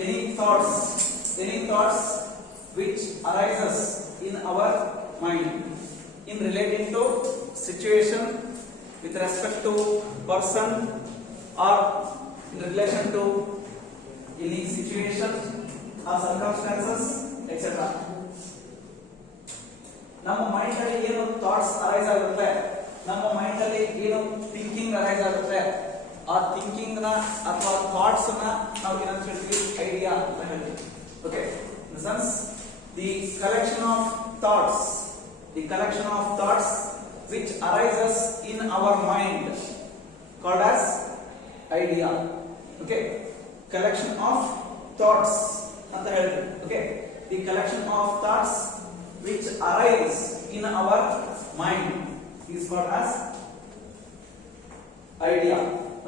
any thoughts which arises in our mind in relating to situation with respect to person or in relation to any situation or circumstances etc. ನಮ್ಮ mind ಅಲ್ಲಿ ಏನು thoughts arise ಆಗುತ್ತೆ, ನಮ್ಮ mind ಅಲ್ಲಿ ಏನು thinking arise ಆಗುತ್ತೆ, ಆ thinking ನ ಅಥವಾ ಥಾಟ್ಸ್ ನ ನಾವು ಏನಂತ ಹೇಳ್ತೀವಿ, ಐಡಿಯಾ ಅಂತ ಹೇಳ್ತೀವಿ. Okay, in the sense the collection of thoughts which arises in our mind called as idea. Okay, collection of thoughts ಅಂತ ಹೇಳ್ತೀವಿ. Okay, the collection of thoughts which arise in our mind is called as idea.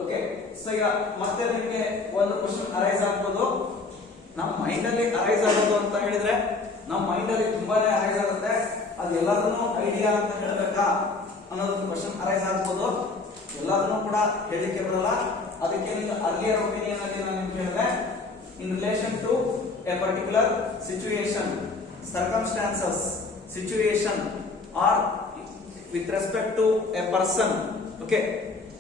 Okay, so ಈಗ ಮತ್ತೆ ನಿಮಗೆ ಒಂದು question arise ಆಗ್ಬೋದು, ನಮ್ಮ mind ಅಲ್ಲಿ arise ಆಗೋದು ಅಂತ ಹೇಳಿದ್ರೆ ನಮ್ಮ ಮೈಂಡ್ ಅಲ್ಲಿ ತುಂಬಾನೇ ಅರೈಸ್ ಆಗುತ್ತೆ, ಅದೆಲ್ಲದನ್ನು ಐಡಿಯಾ ಅಂತ ಹೇಳಬೇಕಾ ಅನ್ನೋದೊಂದು ಕ್ವೆಶ್ಚನ್ ಅರೈಸ್ ಆಗ್ಬೋದು. ಎಲ್ಲದನ್ನು ಕೂಡ ಹೇಳಿಕೆ ಬರಲ್ಲ. ಅದಕ್ಕೆ ನೀವು ಅರ್ಲಿಯರ್ ಒಪಿನಿಯನ್ ಅಲ್ಲಿ ನಾನು ನಿಮ್ಗೆ ಹೇಳಿದೆ, in relation to a particular situation, circumstances, situation or with respect to a person, okay,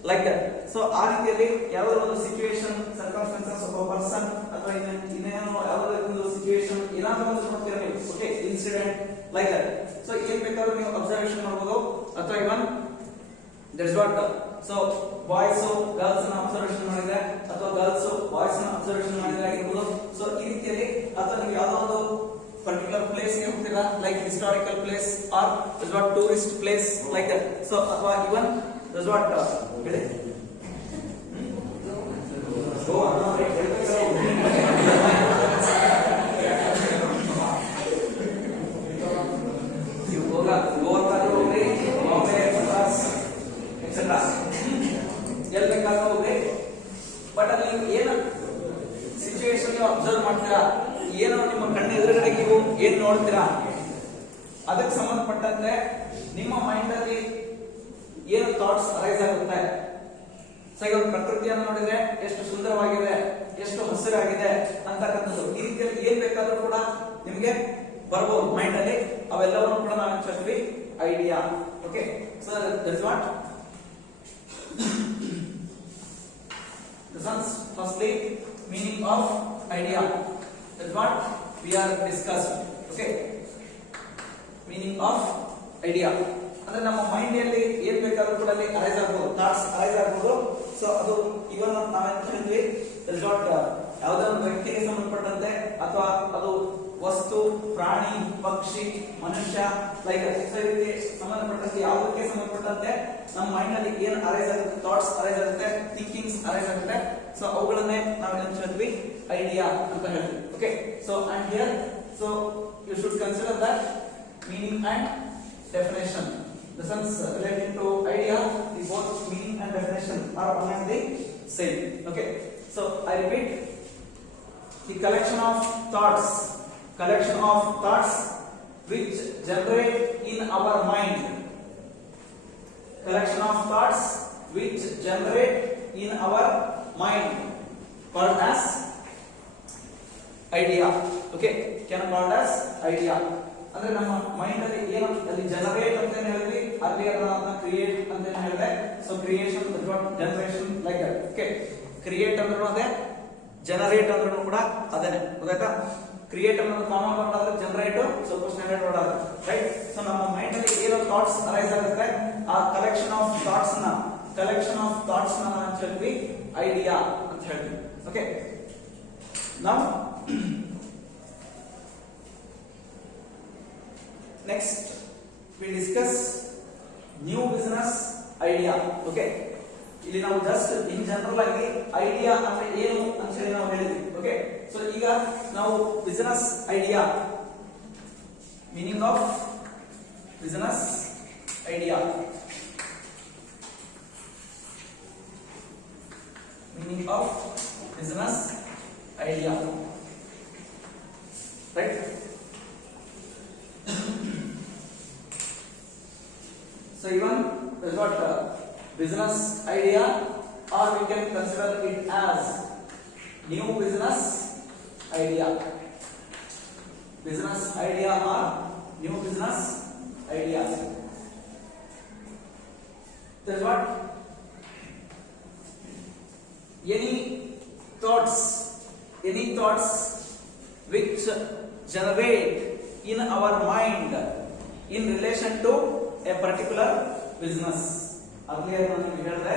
like that. So ಆ ರೀತಿಯಲ್ಲಿ ಯಾವುದೋ ಒಂದು ಸಿಚುಯೇಷನ್, ಸರ್ಕಮ್ಸ್ಟಾನ್ಸಸ್, ಒಬ್ಬ ಪರ್ಸನ್ ಅಥವಾ ಇನ್ನೇನೋ ಯಾವುದೋ ಒಂದು ಸಿಚುಯೇಷನ್ ಏನಾದರೂ ಒಂದು ನೋಡ್ತೀರಾ ನೀವು, okay, incident like that. So ಏನ್ ಬೇಕಾದ್ರೂ ನೀವು ಅಬ್ಸರ್ವೇಷನ್ ಮಾಡಬಹುದು, ಅಥವಾ even that's what. So boys girls ನ ಅಬ್ಸರ್ವೇಷನ್ ಮಾಡಿದ್ರೆ ಅಥವಾ ಗರ್ಲ್ಸ್ ಬಾಯ್ಸ್ ನ ಅಬ್ಸರ್ವೇಷನ್ ಮಾಡಿದ್ರೆ ಆಗಿರ್ಬೋದು. ಸೊ ಈ ರೀತಿಯಲ್ಲಿ ಅಥವಾ ನೀವು ಯಾವುದೋ ಒಂದು ಪರ್ಟಿಕ್ಯುಲರ್ ಪ್ಲೇಸ್ ಗೆ ಹೋಗ್ತೀರಾ, like historical place or that's what tourist place like that. So ಅಥವಾ ಇವನ್ ದಟ್ಸ್ ವಾಟ್ ಹೇಳಿ ಗೋವಾ ಎಲ್ಲಿ ಬೇಕಾದ್ರೂ ಹೋಗ್ರಿ. ಬಟ್ ಅಲ್ಲಿ ನೀವು ಏನು ಸಿಚುವೇಶನ್ ನೀವು ಅಬ್ಸರ್ವ್ ಮಾಡ್ತೀರಾ, ಏನೋ ನಿಮ್ಮ ಕಣ್ಣ ಎದುರುಗಡೆ ನೀವು ಏನ್ ನೋಡ್ತೀರಾ, ಅದಕ್ಕೆ ಸಂಬಂಧಪಟ್ಟಂತೆ ನಿಮ್ಮ ಮೈಂಡ್ ಅಲ್ಲಿ ಏನು ಥಾಟ್ಸ್ ಅರೈಸ್ ಆಗುತ್ತೆ. ಸೊ ಈಗ ಪ್ರಕೃತಿಯನ್ನು ನೋಡಿದ್ರೆ ಎಷ್ಟು ಸುಂದರವಾಗಿದೆ, ಎಷ್ಟು ಹಸಿರಾಗಿದೆ ಅಂತಕ್ಕಂಥದ್ದು, ಈ ರೀತಿಯಲ್ಲಿ ಏನ್ ಬೇಕಾದ್ರೂ ಕೂಡ ನಿಮ್ಗೆ ಬರ್ಬೋದು ಮೈಂಡ್ ಅಲ್ಲಿ. ಅವೆಲ್ಲವನ್ನು ಕೂಡ ನಾವು ಹೇಳ್ತೀವಿ idea. Okay, so that's what firstly meaning of idea, that's what we are discussing. Okay, meaning of idea ಅಂದ್ರೆ ನಮ್ಮ ಮೈಂಡ್ ಅಲ್ಲಿ ಏನ್ ಬೇಕಾದ್ರೂ ಕೂಡ ಅಲ್ಲಿ ಅರೈಸ್ ಆಗಬಹುದು, ಥಾಟ್ಸ್ ಅರೈಸ್ ಆಗಬಹುದು. ಸೊ ಅದು ಇವನ್ ನಾವೇನ್ ಹೇಳಿದ್ವಿ, ದಟ್ಸ್ ವಾಟ್ ಯಾವುದೋ ಒಂದು ವ್ಯಕ್ತಿಗೆ ಸಂಬಂಧಪಟ್ಟಂತೆ ಅಥವಾ ಅದು ವಸ್ತು, ಪ್ರಾಣಿ, ಪಕ್ಷಿ, ಮನುಷ್ಯ ಲೈಕ್ ಸೊ ಇದಕ್ಕೆ ಸಂಬಂಧಪಟ್ಟಂತೆ ಯಾವುದಕ್ಕೆ ಸಂಬಂಧಪಟ್ಟಂತೆ ನಮ್ಮ ಮೈಂಡ್ ಅಲ್ಲಿ ಏನು ಅರೈಸ್ ಆಗುತ್ತೆ, ಥಾಟ್ಸ್ ಅರೈಸ್ ಆಗುತ್ತೆ, ಥಿಂಕಿಂಗ್ಸ್ ಅರೈಸ್ ಆಗುತ್ತೆ. ಸೊ ಅವುಗಳನ್ನೇ ನಾವು ಏನು ಹೇಳ್ತೀವಿ, ಐಡಿಯಾ ಅಂತ ಹೇಳ್ತೀವಿ. Okay, so and here so you should consider that meaning and definition. The sense relating to idea, the both meaning and definition are one and the same. Okay, so I repeat, the collection of thoughts which generate in our mind, collection of thoughts which generate in our mind called as idea. Okay, can called as idea. ಅಂದ್ರೆ ನಮ್ಮ mind ಅಲ್ಲಿ ಏನು ಅಲ್ಲಿ generate ಅಂತ ಹೇಳಿದ್ವಿ, ಅಲ್ಲಿ ಅದನ್ನ create ಅಂತ ಹೇಳಿದೆ. So creation, generation like that. Okay, create ಅಂದ್ರೂ ಅದೇ, ಜನರೇಟ್ ಅಂದ್ರೂ ಕೂಡ ಅದೇನೆ. ಗೊತ್ತಾಯ್ತಾ? ಕ್ರಿಯೇಟ್ ಅನ್ನೋದು ಕಾಮನ್ ವರ್ಡ್ ಆದ್ರೆ, ಜನರೇಟ್ ಸ್ವಲ್ಪ ಸ್ಟ್ಯಾಂಡರ್ಡ್ ವರ್ಡ್ ಆದ್ರೆ, ರೈಟ್. ಸೊ ನಮ್ಮ ಮೈಂಡ್ ಅಲ್ಲಿ ಏನೋ ಥಾಟ್ಸ್ ಅರೈಸ್ ಆಗುತ್ತೆ, ಆ ಕಲೆಕ್ಷನ್ ಆಫ್ ಥಾಟ್ಸ್ ನ ಅಂತ ಹೇಳ್ತೀವಿ ಐಡಿಯಾ ಅಂತ ಹೇಳ್ತೀವಿ. ಓಕೆ, ನಾವು next we discuss new business idea. Okay, ಇಲ್ಲಿ ನಾವು ಜಸ್ಟ್ ಇನ್ ಜನರಲ್ ಆಗಿ ಐಡಿಯಾ ಅಂದ್ರೆ ಏನು ಅಂತ ಹೇಳಿ ನಾವು ಹೇಳಿದ್ವಿ. ಓಕೆ, ಸೊ ಈಗ ನಾವು business idea, meaning of business idea, meaning of business idea, right? So even is what business idea, or we can consider it as new business idea. Business idea or new business ideas. That's what. Any thoughts which generate in our mind in relation to a particular business. Earlier ನಾನು ಹೇಳಿದೆ,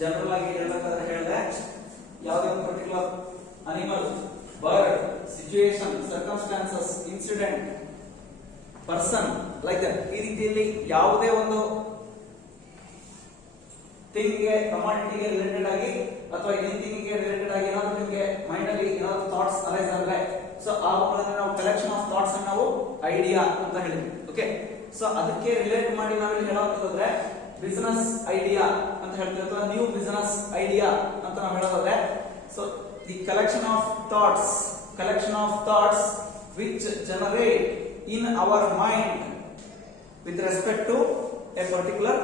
general ಆಗಿ ಹೇಳಬೇಕಾದ್ರೆ ಹೇಳಿದೆ, ಯಾವುದೇ ಒಂದು particular animal, bird, situation, circumstances, incident, person, like that. ಈ ರೀತಿಯಲ್ಲಿ ಯಾವುದೇ ಒಂದು ಥಿಂಗ್ಗೆ, ಕಮಾಡಿಟಿಗೆ ರಿಲೇಟೆಡ್ ಆಗಿ ಅಥವಾ ಎನಿಥಿಂಗ್ ಗೆ ರಿಲೇಟೆಡ್ ಆಗಿ ಏನಾದ್ರು ನಿಮಗೆ ಮೈಂಡ್ ಅಲ್ಲಿ ಏನಾದ್ರು ಥಾಟ್ಸ್ ಅರೈಸ್ ಆದ್ರೆ, ಸೊ ಅವುಗಳನ್ನು ನಾವು ಕಲೆಕ್ಷನ್ ಆಫ್ ಥಾಟ್ಸ್ ಅನ್ನು ನಾವು ಐಡಿಯಾ ಅಂತ ಹೇಳಿದ್ವಿ. ಓಕೆ, ಸೊ ಅದಕ್ಕೆ ರಿಲೇಟ್ ಮಾಡಿ ನಾವು ಇಲ್ಲಿ ಹೇಳೋದಾದ್ರೆ ಬಿಸಿನೆಸ್ ಐಡಿಯಾ ಅಂತ ಹೇಳ್ತೀವಿ, ಅಥವಾ ನ್ಯೂ ಬಿಸಿನೆಸ್ ಐಡಿಯಾ ಅಂತ ನಾವು ಹೇಳೋದಾದ್ರೆ, so the collection of thoughts which generate in our mind with respect to a particular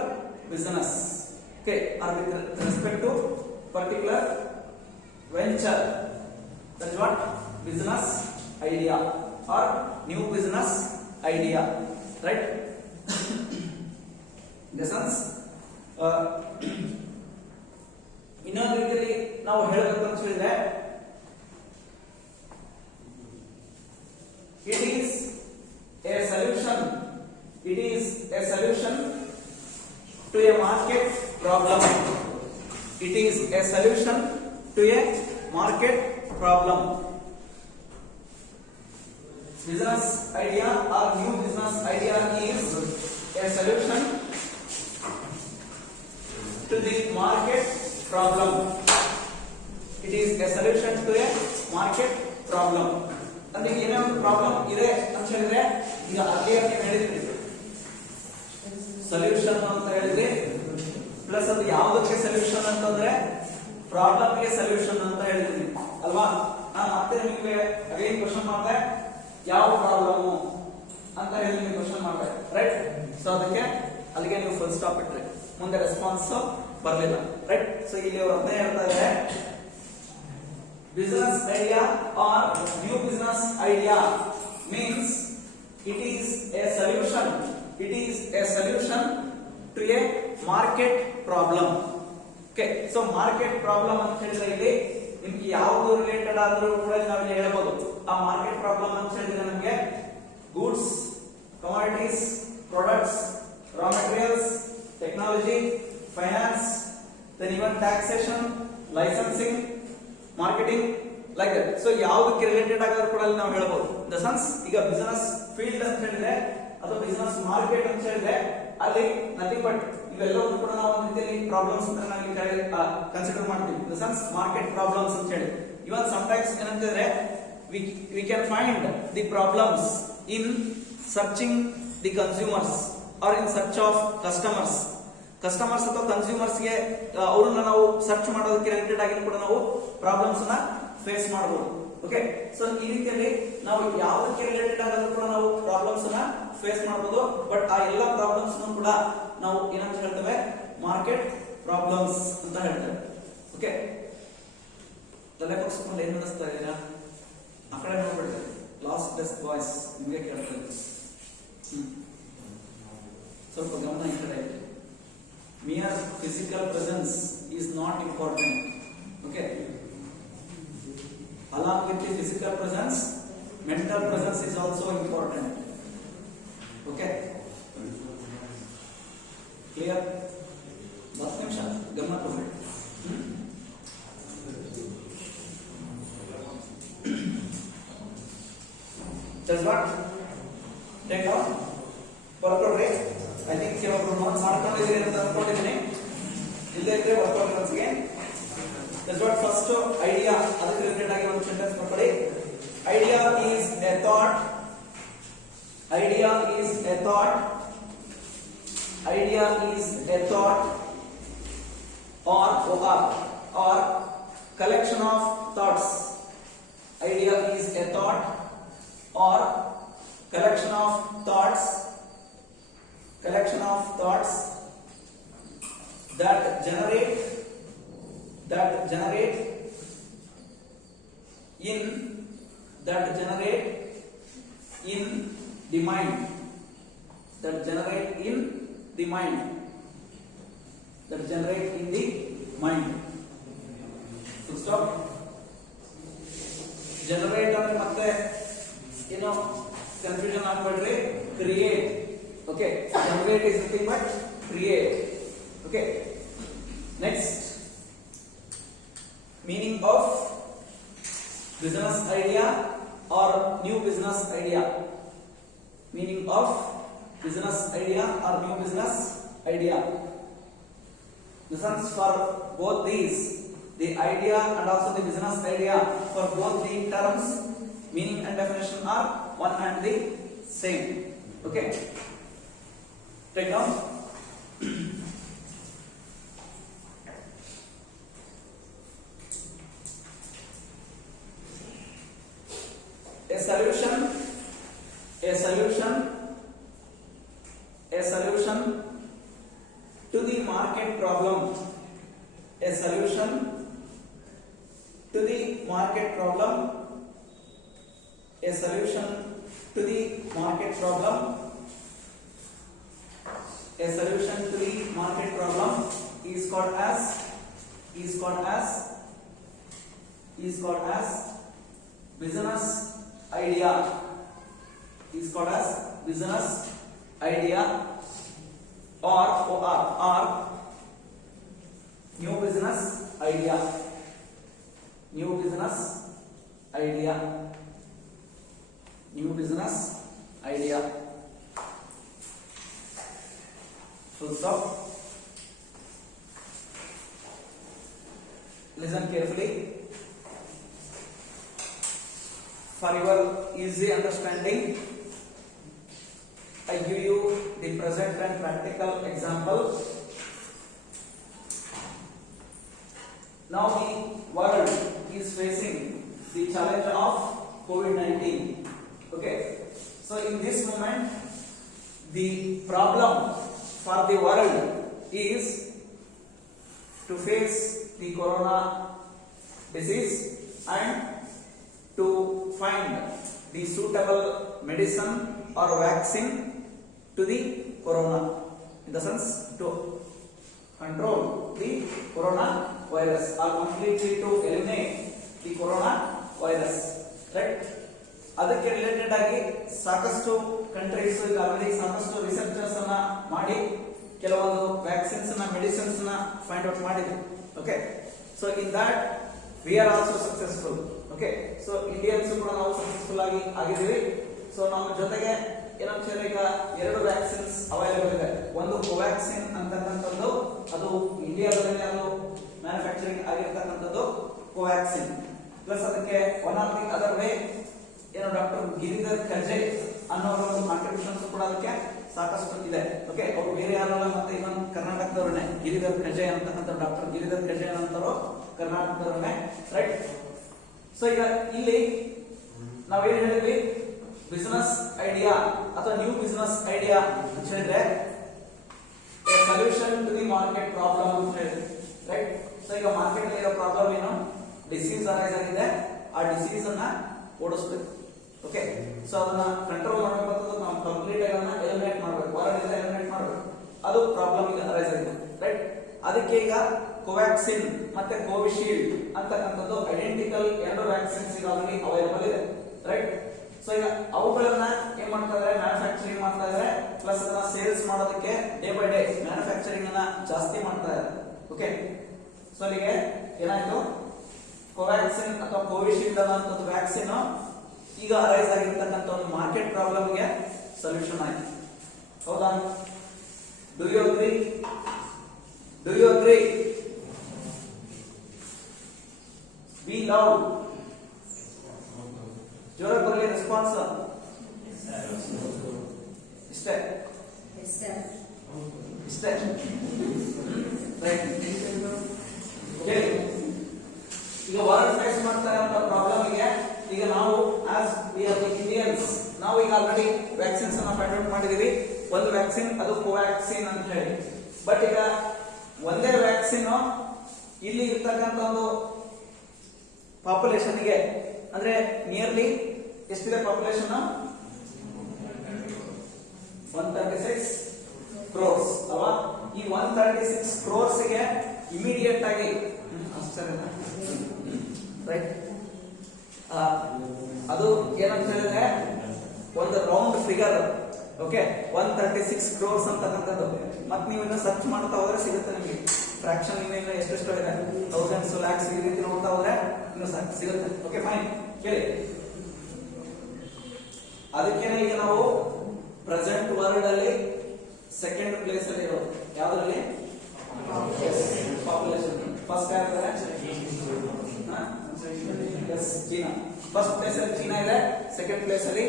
business, okay, or with respect to particular venture. That is what business idea or new business idea, right? In the sense, ಇನ್ನೊಂದು ರೀತಿಯಲ್ಲಿ ನಾವು ಹೇಳಬೇಕು ಅಂತ ಹೇಳಿದ್ರೆ, it is a solution to a market problem. It is a solution to a market problem. Business idea or new business idea is a solution to the market problem. It is a solution to a market problem. ಅಂದ್ರೆ ಏನೇ ಒಂದು problem ಇದೆ ಅಂತ ಹೇಳಿದ್ರೆ, ಈಗ earlier ನೀವು ಹೇಳಿದ್ರಿ solution ಅಂತ ಹೇಳಿದ್ರಿ, ಪ್ಲಸ್ ಅದು ಯಾವುದಕ್ಕೆ ಸೊಲ್ಯೂಷನ್ ಅಂತಂದ್ರೆ ಪ್ರಾಬ್ಲಮ್ ಗೆ ಸೊಲ್ಯೂಷನ್ ಅಂತ ಹೇಳಿದ್ರಿ ಅಲ್ವಾ. ನಾನು ಮತ್ತೆ ನಿಮಗೆ ಅಗೇನ್ ಕ್ವಶನ್ ಮಾಡ್ದೆ, ಯಾವ ಪ್ರಾಬ್ಲಮ್ ಅಂತ ಹೇಳಿ ನಿಮಗೆ ಕ್ವಶನ್ ಮಾಡ್ದೆ, ರೈಟ್? ಸೊ ಅದಕ್ಕೆ ಅಲ್ಲಿಗೆ ನೀವು ಫುಲ್ ಸ್ಟಾಪ್ ಇಟ್ರಿ, ಮುಂದೆ ರೆಸ್ಪಾನ್ಸ್ ಬರಲಿಲ್ಲ, ರೈಟ್? ಸೊ ಇಲ್ಲಿ ಅವರು ಅದನ್ನೇ ಹೇಳ್ತಾ ಇದ್ದಾರೆ, business idea or new business idea means it is a solution to a market problem. Okay, so market problem ಅಂತ ಹೇಳಿದ್ರೆ ಇಲ್ಲಿ ನಿಮಗೆ ಯಾವುದು ರಿಲೇಟೆಡ್ ಆದ್ರೂ ಕೂಡ ನಾವು ಇಲ್ಲಿ ಹೇಳಬಹುದು. ಆ ಮಾರ್ಕೆಟ್ ಪ್ರಾಬ್ಲಮ್ ಅಂತ ಹೇಳಿದ್ರೆ ನಮಗೆ goods, commodities, products, raw materials, technology, finance, then even taxation, licensing, marketing, like that. So ಯಾವುದಕ್ಕೆ ರಿಲೇಟೆಡ್ ಆಗೋದು ಕೂಡ ನಾವು ಹೇಳ್ಬೋದು. ದ ಸೆನ್ಸ್, ಈಗ ಬಿಸಿನೆಸ್ ಫೀಲ್ಡ್ ಅಂತ ಹೇಳಿದ್ರೆ ಅಥವಾ ಬಿಸಿನೆಸ್ ಮಾರ್ಕೆಟ್ ಅಂತ ಹೇಳಿದ್ರೆ ಅಲ್ಲಿ ನಥಿಂಗ್ ಬಟ್ ಇವೆಲ್ಲವೂ ಕೂಡ ನಾವು ಒಂದು ರೀತಿಯಲ್ಲಿ ಪ್ರಾಬ್ಲಮ್ಸ್ ಅಂತ ನಾವು ಕನ್ಸಿಡರ್ ಮಾಡ್ತೀವಿ. ದ ಸೆನ್ಸ್ ಮಾರ್ಕೆಟ್ ಪ್ರಾಬ್ಲಮ್ಸ್ ಅಂತ ಹೇಳಿ. ಇವನ್ ಸಮ್ಟೈಮ್ಸ್ ಏನಂತಂದ್ರೆ we can find the problems in searching the consumers or in search of customers ಅಥವಾ ಕನ್ಸ್ಯೂಮರ್ಸ್ ಗೆ ಅವರನ್ನ ನಾವು ಸರ್ಚ್ ಮಾಡೋದಕ್ಕೆ ರಿಲೇಟೆಡ್ ಆಗಿ ಕೂಡ ನಾವು ಪ್ರಾಬ್ಲಮ್ಸ್ ನ ಫೇಸ್ ಮಾಡಬಹುದು. ಓಕೆ, ಸೊ ಈ ರೀತಿಯಲ್ಲಿ ನಾವು ಯಾವುದಕ್ಕೆ ರಿಲೇಟೆಡ್ ಆಗೋದು ಕೂಡ ನಾವು ಪ್ರಾಬ್ಲಮ್ಸ್ ನ ಫೇಸ್ ಮಾಡಬಹುದು. ಬಟ್ ಆ ಎಲ್ಲ ಪ್ರಾಬ್ಲಮ್ಸ್ ಕೂಡ ನಾವು ಏನಂತ ಹೇಳ್ತೇವೆ, ಮಾರ್ಕೆಟ್ ಪ್ರಾಬ್ಲಮ್ಸ್ ಅಂತ ಹೇಳ್ತೇವೆ. ಓಕೆ, ತಲೆ ಪಕ್ಷಕೊಂಡು ಏನ್ ನಡೆಸ್ತಾ ಇದ್ದೀರಾ? ಆ ಕಡೆ ನೋಡ್ಬಿಡ್ತೇವೆ. ಲಾಸ್ಟ್ ಡೆಸ್ಕ್ ವಾಯ್ಸ್ ನಿಮಗೆ ಕೇಳ್ತೇವೆ. ಸ್ವಲ್ಪ ಗಮನ ಈ ಕಡೆ ಇದೆ. Mere physical presence is not important. Okay, along with the physical presence, mental presence is also important. Okay, clear? 10 ನಿಮಿಷ ಗಮನ ಕೊಡಿ. That's what? Take out. Workout rate. I think ಕೆಲವರು ನೋಟ್ಸ್ ಮಾಡ್ಕೊಂಡಿದ್ದೀರಿ ಅಂತ ಅನ್ಕೊಂಡಿದ್ದೀನಿ. ಇಲ್ಲೇ ಇದ್ರೆ work out once again. That's what first idea, ಅದಕ್ಕೆ ರಿಲೇಟೆಡ್ ಆಗಿ ಒಂದು ಸೆಂಟೆನ್ಸ್ ಮಾಡ್ಕೊಳ್ಳಿ. Idea is a thought. Idea is a thought. Idea is a thought or collection of thoughts. Idea is a thought or collection of thoughts that generate in that generate in the mind, that generate in the mind, that generate in the mind. Full stop. Generate ಅಂದ್ರೆ ಮತ್ತೆ ಏನೋ confusion ಆಗ್ಬೇಡ್ರಿ, create. Okay, generate is nothing but create. Okay, next, meaning of business idea or new business idea. Meaning of business idea or new business idea. Lessons for both these, the idea and also the business idea, for both the terms, meaning and definition are one and the same. Okay, take down. A solution to the market problem. A solution to the market problem. A solution to the market problem. A solution to the market problem is called as business idea. Is called as business idea or new business idea. New business idea. New business idea. Full stop. Listen carefully. For your easy understanding, I give you the present and practical example. Now the world is facing the challenge of COVID-19. Okay, so in this moment, the problem for the world is to face the corona disease and to find the suitable medicine or vaccine to the corona, in the sense to control the corona virus or completely to eliminate the corona virus, right? ಅದಕ್ಕೆ related ಆಗಿ ಸಾಕಷ್ಟು countries ಈಗ already ಸಾಕಷ್ಟು researchers ಅನ್ನ ಮಾಡಿ ಕೆಲವೊಂದು vaccines ನ medicines ನ ಫೈಂಡ್ ಔಟ್ ಮಾಡಿದ್ರು. Okay, so in that we are also successful. Okay, so Indians ಕೂಡ ನಾವು ಸಕ್ಸೆಸ್ಫುಲ್ ಆಗಿದ್ದೀವಿ. ಸೊ ನಮ್ಮ ಜೊತೆಗೆ ಏನಂತ ಈಗ 2 ವ್ಯಾಕ್ಸಿನ್ಸ್ ಅವೈಲೇಬಲ್ ಇದೆ. ಒಂದು ಕೋವ್ಯಾಕ್ಸಿನ್ ಅಂತಕ್ಕಂಥದ್ದು, ಅದು ಇಂಡಿಯಾದಲ್ಲಿ ಅದು ಮ್ಯಾನುಫ್ಯಾಕ್ಚರಿಂಗ್ ಆಗಿರ್ತಕ್ಕಂಥದ್ದು ಕೋವ್ಯಾಕ್ಸಿನ್. ಪ್ಲಸ್ ಅದಕ್ಕೆ one of the other way ಏನೋ ಡಾಕ್ಟರ್ ಗಿರಿಧರ್ ಖರ್ಜೆ ಅನ್ನೋರ ಒಂದು ಕಾಂಟ್ರಿಬ್ಯೂಷನ್ಸ್ ಕೂಡ ಅದಕ್ಕೆ ಸಾಕಷ್ಟು ಇದೆ. ಓಕೆ, ಅವರು ಬೇರೆ ಯಾರಲ್ಲ, ಮತ್ತೆ ಇನ್ನೊಂದು ಕರ್ನಾಟಕದವರನ್ನೇ ಗಿರಿಧರ್ ಖರ್ಜೆ ಅಂತಕ್ಕಂಥ ಡಾಕ್ಟರ್ ಗಿರಿಧರ್ ಖರ್ಜೆ ಅಂತವರು ಕರ್ನಾಟಕದವರನ್ನೇ, ರೈಟ್? ಸೊ ಈಗ ಇಲ್ಲಿ ನಾವೇನ್ ಹೇಳಿದ್ವಿ, ಬಿಸಿನೆಸ್ ಐಡಿಯಾ ಅಥವಾ ನ್ಯೂ ಬಿಸಿನೆಸ್ ಐಡಿಯಾ ಅಂತ ಹೇಳಿದ್ರೆ solution to the market problem ಅಂತ ಹೇಳಿದ್ವಿ, ರೈಟ್? ಸೊ ಈಗ ಮಾರ್ಕೆಟ್ ಅಲ್ಲಿ ಇರೋ ಪ್ರಾಬ್ಲಮ್ ಏನು, ಡಿಸೀಸ್ ಅರೈಸ್ ಆಗಿದೆ, ಆ ಡಿಸೀಸ್ ಅನ್ನ ಓಡಿಸ್ಬೇಕು. ಓಕೆ, ಸೊ ಅದನ್ನ ಕಂಟ್ರೋಲ್ ಮಾಡಬೇಕು, ನಾವು ಕಂಪ್ಲೀಟ್ ಆಗಿ ಅದನ್ನ ಎಲಿಮಿನೇಟ್ ಮಾಡಬೇಕು, ಹೊರಗಡೆ ಎಲಿಮಿನೇಟ್ ಮಾಡಬೇಕು. ಅದು ಪ್ರಾಬ್ಲಮ್ ಈಗ ಅರೈಸ್ ಆಗಿದೆ, ರೈಟ್? ಅದಕ್ಕೆ ಈಗ ಕೋವ್ಯಾಕ್ಸಿನ್ ಮತ್ತೆ ಕೋವಿಶೀಲ್ಡ್ ಅಂತಕ್ಕಂಥದ್ದು ಐಡೆಂಟಿಕಲ್ 2 ವ್ಯಾಕ್ಸಿನ್ಸ್ ಈಗ ಆಲ್ರೆಡಿ ಅವೈಲೇಬಲ್ ಇದೆ, ರೈಟ್? ಸೊ ಈಗ ಅವುಗಳನ್ನ ಏನ್ ಮಾಡ್ತಾ ಇದ್ದಾರೆ, ಮ್ಯಾನುಫ್ಯಾಕ್ಚರಿಂಗ್ ಮಾಡ್ತಾ ಇದ್ದಾರೆ. ಪ್ಲಸ್ ಅದನ್ನ ಸೇಲ್ಸ್ ಮಾಡೋದಕ್ಕೆ ಡೇ ಬೈ ಡೇ ಮ್ಯಾನುಫ್ಯಾಕ್ಚರಿಂಗ್ ಅನ್ನ ಜಾಸ್ತಿ ಮಾಡ್ತಾ ಇದ್ದಾರೆ. ಓಕೆ, ಸೊ ಅಲ್ಲಿಗೆ ಏನಾಯ್ತು, ಕೋವ್ಯಾಕ್ಸಿನ್ ಅಥವಾ ಕೋವಿಶೀಲ್ಡ್ ಅನ್ನೋ ವ್ಯಾಕ್ಸಿನ್ ಈಗ ಅರೈಸ್ ಆಗಿರ್ತಕ್ಕಂಥ ಒಂದು ಮಾರ್ಕೆಟ್ ಪ್ರಾಬ್ಲಮ್ಗೆ ಸೊಲ್ಯೂಷನ್ ಆಯ್ತು. ಹೌದಾ? Do you agree? Do you agree? Be loud. ಜೋರ ಬರಲಿ ರೆಸ್ಪಾನ್ಸ್. ಇಷ್ಟೇ ಇಷ್ಟೇ, ರೈಟ್? ಈಗ ವರ್ಲ್ಡ್ ಫೇಸ್ ಮಾಡ್ತಾ ಇರೋ ಪ್ರಾಬ್ಲಮ್ ಗೆ ಈಗ ನಾವು as we are the Indians, ನಾವು ಈಗ ಆಲ್ರೆಡಿ ವ್ಯಾಕ್ಸಿನ್ಸ್ ಅನ್ನ ಫೈಂಡ್ ಔಟ್ ಮಾಡಿದೀವಿ. ಒಂದು ವ್ಯಾಕ್ಸಿನ್ ಅದು ಕೋವ್ಯಾಕ್ಸಿನ್ ಅಂತ ಹೇಳಿ. ಬಟ್ ಈಗ ಒಂದೇ ವ್ಯಾಕ್ಸಿನ್ ಇಲ್ಲಿ ಇರ್ತಕ್ಕಂಥ ಒಂದು ಪಾಪ್ಯುಲೇಷನ್ ಗೆ ಅಂದ್ರೆ ನಿಯರ್ಲಿ ಎಷ್ಟಿದೆ ಪಾಪ್ಯುಲೇಷನ್? 136 crores ಅಲ್ವಾ? ಈ 136 crores ಗೆ ಇಮಿಡಿಯೇಟ್ ಆಗಿ ರೈಟ್ ಅದು ಏನಂತ ಹೇಳಿದ್ರೆ ಒಂದು ರೌಂಡ್ ಫಿಗರ್. ಓಕೆ, 136 crores ಅಂತಕ್ಕಂಥದ್ದು. ಮತ್ತೆ ನೀವು ಇನ್ನು ಸರ್ಚ್ ಮಾಡ್ತಾ ಹೋದ್ರೆ ಸಿಗುತ್ತೆ ನಿಮಗೆ ಫ್ರಾಕ್ಷನ್. ಇನ್ನು ಎಷ್ಟೆಷ್ಟು ಇದೆ, ಥೌಸಂಡ್ಸ್, ಲ್ಯಾಕ್ಸ್ ಈ ರೀತಿ ನೋಡ್ತಾ ಹೋದ್ರೆ ಇನ್ನು ಸಿಗುತ್ತೆ. ಓಕೆ ಫೈನ್, ಕೇಳಿ. ಅದಕ್ಕೇನೆ ಈಗ ನಾವು ಪ್ರೆಸೆಂಟ್ ವರ್ಲ್ಡ್ ಅಲ್ಲಿ ಸೆಕೆಂಡ್ ಪ್ಲೇಸ್ ಅಲ್ಲಿ ಇರೋದು ಯಾವ್ದ್ರಲ್ಲಿ? ಪಾಪ್ಯುಲೇಷನ್. ಫಸ್ಟ್ ಯಾರಿದ್ದಾರೆ? ಚೀನಾ. ಫಸ್ಟ್ ಪ್ಲೇಸ್ ಅಲ್ಲಿ ಚೀನಾ ಇದೆ, ಸೆಕೆಂಡ್ ಪ್ಲೇಸ್ ಅಲ್ಲಿ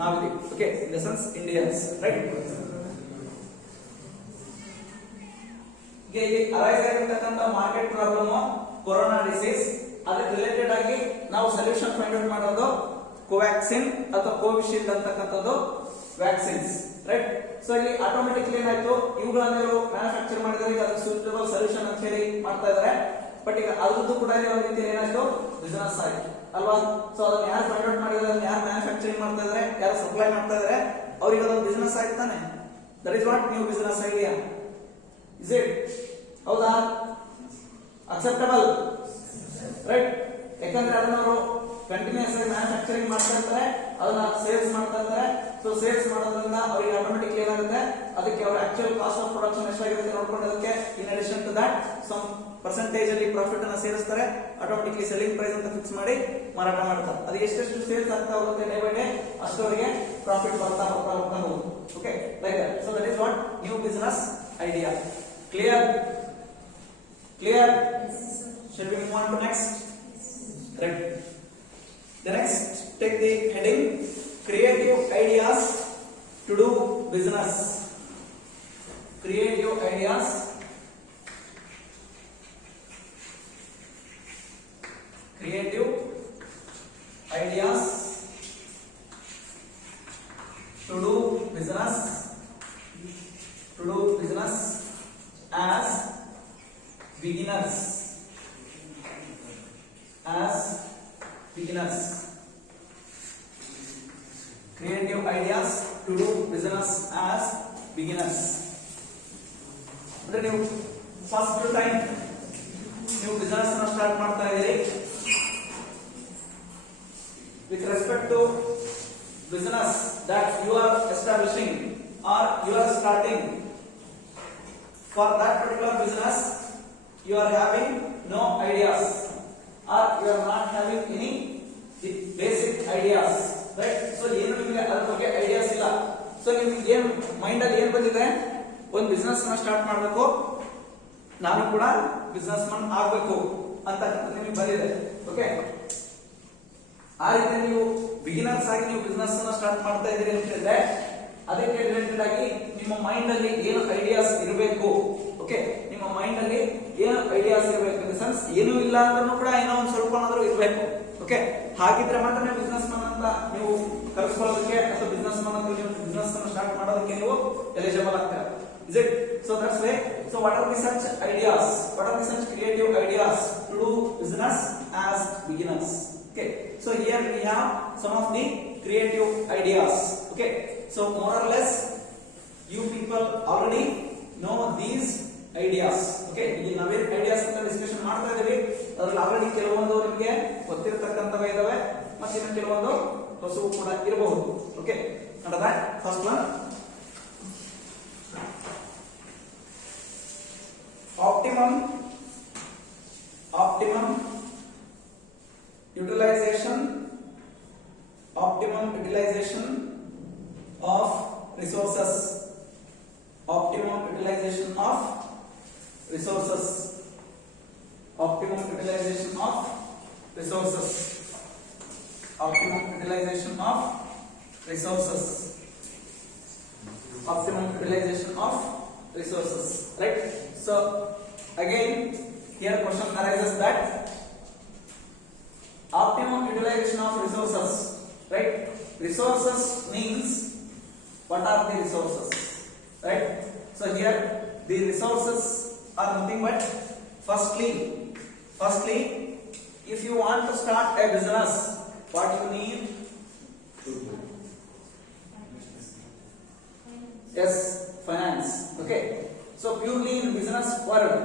ನಾವಿದ್ದೀವಿ. Okay, in the sense Indians, right? ಇಲ್ಲಿ ಅರೈಸ್ ಆಗಿರ್ತಕ್ಕಂಥ ಮಾರ್ಕೆಟ್ ಪ್ರಾಬ್ಲಮ್ ಕೊರೋನಾ ಡಿಸೀಸ್. ಅದಕ್ಕೆ ರಿಲೇಟೆಡ್ ಆಗಿ ನಾವು ಸೊಲ್ಯೂಷನ್ ಫೈಂಡ್ ಔಟ್ ಮಾಡೋದು ಕೋವ್ಯಾಕ್ಸಿನ್ ಅಥವಾ ಕೋವಿಶೀಲ್ಡ್ ಅಂತಕ್ಕಂಥದ್ದು ವ್ಯಾಕ್ಸಿನ್ಸ್, ರೈಟ್? ಸೊ ಇಲ್ಲಿ ಆಟೋಮೆಟಿಕ್ಲಿ ಏನಾಯ್ತು, ಇವುಗಳನ್ನೆಲ್ಲರೂ ಮ್ಯಾನುಫ್ಯಾಕ್ಚರ್ ಮಾಡಿದರೆ ಈಗ ಅದಕ್ಕೆ ಸೂಟಬಲ್ ಸೊಲ್ಯೂಷನ್ ಅಂತ ಹೇಳಿ ಮಾಡ್ತಾ ಇದ್ದಾರೆ. ಬಟ್ ಈಗ ಅದ್ರದ್ದು ಕೂಡ ಒಂದು ರೀತಿ ಏನಾಯ್ತು, ಬಿಸಿನೆಸ್ ಆಯ್ತು ಅಲ್ವಾ? ಸೊ ಅದನ್ನ ಯಾರು ಫೈಂಡ್ ಔಟ್ ಮಾಡಿದ್ರೆ, ಯಾರು ಮ್ಯಾನುಫ್ಯಾಕ್ಚರಿಂಗ್ ಮಾಡ್ತಾ ಇದಾರೆ, ಯಾರು ಸಪ್ಲೈ ಮಾಡ್ತಾ ಇದಾರೆ, ಅವ್ರಿಗೆ ಅದೊಂದು ಬಿಸಿನೆಸ್ ಆಯ್ತು ತಾನೆ. That is what new business idea. Is it? ಹೌದಾ? Acceptable, right? ಯಾಕಂದ್ರೆ ಅದನ್ನ ಅವರು ಕಂಟಿನ್ಯೂಸ್ ಆಗಿ ಮ್ಯಾನುಫ್ಯಾಕ್ಚರಿಂಗ್ ಮಾಡ್ತಾ ಇರ್ತಾರೆ, ಅದನ್ನ ಸೇಲ್ಸ್ ಮಾಡ್ತಾ ಇರ್ತಾರೆ. ಸೊ ಸೇಲ್ಸ್ ಮಾಡೋದ್ರಿಂದ ಅವರಿಗೆ ಆಟೋಮೆಟಿಕ್ಲಿ ಏನಾಗುತ್ತೆ, ಅದಕ್ಕೆ ಅವರ ಆಕ್ಚುಯಲ್ ಕಾಸ್ಟ್ ಆಫ್ ಪ್ರೊಡಕ್ಷನ್ ಎಷ್ಟಾಗಿರುತ್ತೆ ನೋಡ್ಕೊಂಡದಕ್ಕೆ in addition to that some percentage ಅಲ್ಲಿ ಪ್ರಾಫಿಟ್ ಅನ್ನ ಸೇರಿಸ್ತಾರೆ. ಆಟೋಮೆಟಿಕ್ಲಿ ಸೆಲ್ಲಿಂಗ್ ಪ್ರೈಸ್ ಅಂತ ಫಿಕ್ಸ್ ಮಾಡಿ ಮಾರಾಟ ಮಾಡ್ತಾರೆ. ಅದು ಎಷ್ಟೆಷ್ಟು ಸೇಲ್ಸ್ ಆಗ್ತಾ ಹೋಗುತ್ತೆ ಡೇ ಬೈ ಡೇ, ಅಷ್ಟವರಿಗೆ ಪ್ರಾಫಿಟ್ ಬರ್ತಾ ಹೋಗುತ್ತೆ. Okay, like that. So that is what new business idea. Clear? Clear? Shall we move on to next? Right. The next, take the heading creative ideas to do business. Creative ideas to do business as beginners. Creative ideas to do business as beginners. ಅಂದ್ರೆ ನೀವು first time ನೀವು business ಅನ್ನು start ಮಾಡ್ತಾ ಇದ್ದೀರಿ. With respect to business that you are establishing or you are starting, for that particular business you are having no ideas or you are not having any basic ideas, right? So ಏನು ನಿಮಗೆ ಅದರ ಬಗ್ಗೆ ideas ಇಲ್ಲ. So ನಿಮಗೆ ಏನು mind ಅಲ್ಲಿ ಏನು ಬಂದಿದೆ, ಒಂದು ಬಿಸ್ನೆಸ್ ನ ಸ್ಟಾರ್ಟ್ ಮಾಡಬೇಕು, ನಾನು ಕೂಡ ಬಿಸ್ನೆಸ್ ಮನ್ ಆಗಬೇಕು ಅಂತ ನಿಮಗೆ ಬಂದಿದೆ. ಓಕೆ, ಆ ರೀತಿ ನೀವು ಬಿಗಿನರ್ಸ್ ಆಗಿ ನೀವು ಬಿಸ್ನೆಸ್ ಅನ್ನ ಸ್ಟಾರ್ಟ್ ಮಾಡ್ತಾ ಇದ್ದೀರಿ ಅಂತ ಹೇಳಿದ್ರೆ ಅದಕ್ಕೆ ರಿಲೇಟೆಡ್ ಆಗಿ ನಿಮ್ಮ ಮೈಂಡ್ ಅಲ್ಲಿ ಏನು ಐಡಿಯಾಸ್ ಇರಬೇಕು. ಓಕೆ, ನಿಮ್ಮ ಮೈಂಡ್ ಅಲ್ಲಿ ಏನು ಐಡಿಯಾಸ್ ಇರಬೇಕು, ಇನ್ ದ ಸೆನ್ಸ್ ಏನೂ ಇಲ್ಲ ಅಂದ್ರೂ ಕೂಡ ಏನೋ ಒಂದು ಸ್ವಲ್ಪನಾದ್ರೂ ಇರಬೇಕು. ಓಕೆ, ಹಾಗಿದ್ರೆ ಮಾತ್ರ ನೀವು ಬಿಸ್ನೆಸ್ ಮನ್ ಅಂತ ನೀವು ಕಲ್ಸ್ಕೊಳ್ಳೋದಕ್ಕೆ ಅಥವಾ ಬಿಸ್ನೆಸ್ ಮನ್ ಅಂತ ನೀವು ಬಿಸ್ನೆಸ್ ಅನ್ನು ಸ್ಟಾರ್ಟ್ ಮಾಡೋದಕ್ಕೆ ನೀವು ಎಲಿಜಿಬಲ್ ಆಗ್ತೀರಾ. Is it? So that's why. So what are the such ideas? What are the such creative ideas to do business as beginners? Okay. So here we have some of the creative ideas. Okay. So more or less, you people already know these ideas. Okay. ಇಲ್ಲಿ ನಾವೇ ideas ಅಂತ discussion ಮಾಡ್ತಾ ಇದೀವಿ. ಅದರಲ್ಲಿ already ಕೆಲವೊಂದು ನಿಮಗೆ ಗೊತ್ತಿರತಕ್ಕಂತವೇ ಇದಾವೆ, ಮತ್ತೆ ಇನ್ನು ಕೆಲವೊಂದು ಹೊಸವು ಕೂಡ ಇರಬಹುದು. Okay. Under that, first one. Optimum utilization of resources. Optimum utilization of resources. Optimum utilization of resources. Optimum utilization of resources. Optimum utilization of resources. Right? So again, here question arises that optimum utilization of resources, right? Resources means what are the resources, right? So here the resources are nothing but firstly if you want to start a business, what you need? Yes, finance. Okay. So purely in business world,